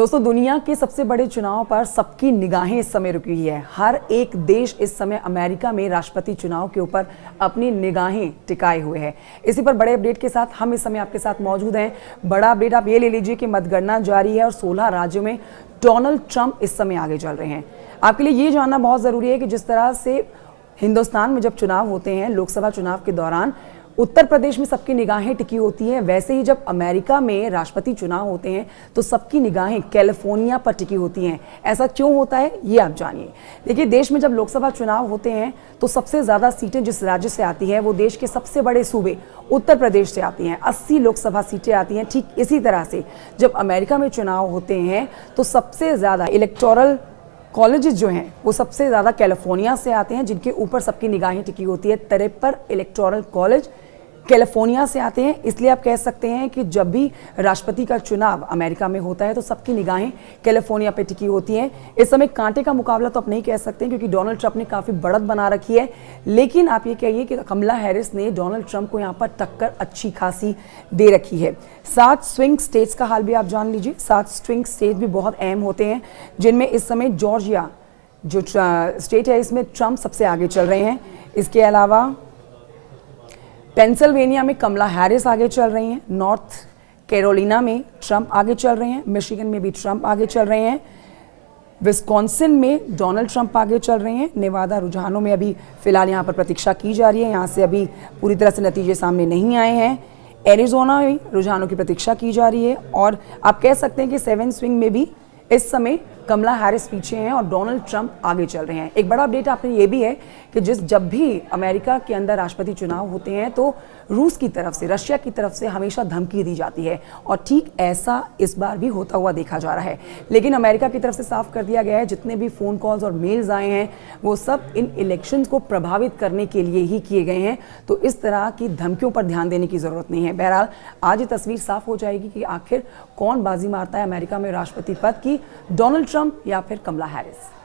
दोस्तों, दुनिया के सबसे बड़े चुनाव पर सबकी निगाहें इस समय रुकी हुई है। हर एक देश इस समय अमेरिका में राष्ट्रपति चुनाव के ऊपर अपनी निगाहें टिकाए हुए है। इसी पर बड़े अपडेट के साथ हम इस समय आपके साथ मौजूद हैं। बड़ा अपडेट आप ये ले लीजिए कि मतगणना जारी है और 16 राज्यों में डोनाल्ड ट्रंप इस समय आगे चल रहे हैं। आपके लिए ये जानना बहुत ज़रूरी है कि जिस तरह से हिंदुस्तान में जब चुनाव होते हैं, लोकसभा चुनाव के दौरान उत्तर प्रदेश में सबकी निगाहें टिकी होती हैं, वैसे ही जब अमेरिका में राष्ट्रपति चुनाव होते हैं तो सबकी निगाहें कैलिफोर्निया पर टिकी होती हैं। ऐसा क्यों होता है, ये आप जानिए। देखिए, देश में जब लोकसभा चुनाव होते हैं तो सबसे ज़्यादा सीटें जिस राज्य से आती है वो देश के सबसे बड़े सूबे उत्तर प्रदेश से आती हैं। 80 लोकसभा सीटें आती हैं। ठीक इसी तरह से जब अमेरिका में चुनाव होते हैं तो सबसे ज़्यादा इलेक्टोरल कॉलेजेस जो हैं वो सबसे ज़्यादा कैलिफोर्निया से आते हैं, जिनके ऊपर सबकी निगाहें टिकी होती है। 53 इलेक्टोरल कॉलेज कैलिफोर्निया से आते हैं। इसलिए आप कह सकते हैं कि जब भी राष्ट्रपति का चुनाव अमेरिका में होता है तो सबकी निगाहें कैलिफोर्निया पे टिकी होती हैं। इस समय कांटे का मुकाबला तो आप नहीं कह सकते क्योंकि डोनाल्ड ट्रंप ने काफ़ी बढ़त बना रखी है, लेकिन आप ये कहिए कि कमला हैरिस ने डोनाल्ड ट्रंप को यहाँ पर टक्कर अच्छी खासी दे रखी है। 7 स्विंग स्टेट्स का हाल भी आप जान लीजिए। 7 स्विंग स्टेट भी बहुत अहम होते हैं, जिनमें इस समय जॉर्जिया जो स्टेट है इसमें ट्रंप सबसे आगे चल रहे हैं। इसके अलावा पेंसिल्वेनिया में कमला हैरिस आगे चल रही हैं। नॉर्थ कैरोलिना में ट्रंप आगे चल रहे हैं। मिशिगन में भी ट्रंप आगे चल रहे हैं। विस्कॉन्सिन में डोनाल्ड ट्रंप आगे चल रहे हैं। नेवादा रुझानों में अभी फिलहाल यहाँ पर प्रतीक्षा की जा रही है, यहाँ से अभी पूरी तरह से नतीजे सामने नहीं आए हैं। एरिजोना में रुझानों की प्रतीक्षा की जा रही है और आप कह सकते हैं कि 7 स्विंग में भी इस समय कमला हैरिस पीछे हैं और डोनाल्ड ट्रंप आगे चल रहे हैं। एक बड़ा अपडेट आपने ये भी है कि जब भी अमेरिका के अंदर राष्ट्रपति चुनाव होते हैं तो रूस की तरफ से, रशिया की तरफ से हमेशा धमकी दी जाती है और ठीक ऐसा इस बार भी होता हुआ देखा जा रहा है। लेकिन अमेरिका की तरफ से साफ कर दिया गया है जितने भी फ़ोन कॉल्स और मेल्स आए हैं वो सब इन इलेक्शंस को प्रभावित करने के लिए ही किए गए हैं, तो इस तरह की धमकियों पर ध्यान देने की ज़रूरत नहीं है। बहरहाल आज ये तस्वीर साफ हो जाएगी कि आखिर कौन बाजी मारता है अमेरिका में राष्ट्रपति पद की, डोनाल्ड ट्रंप या फिर कमला हैरिस।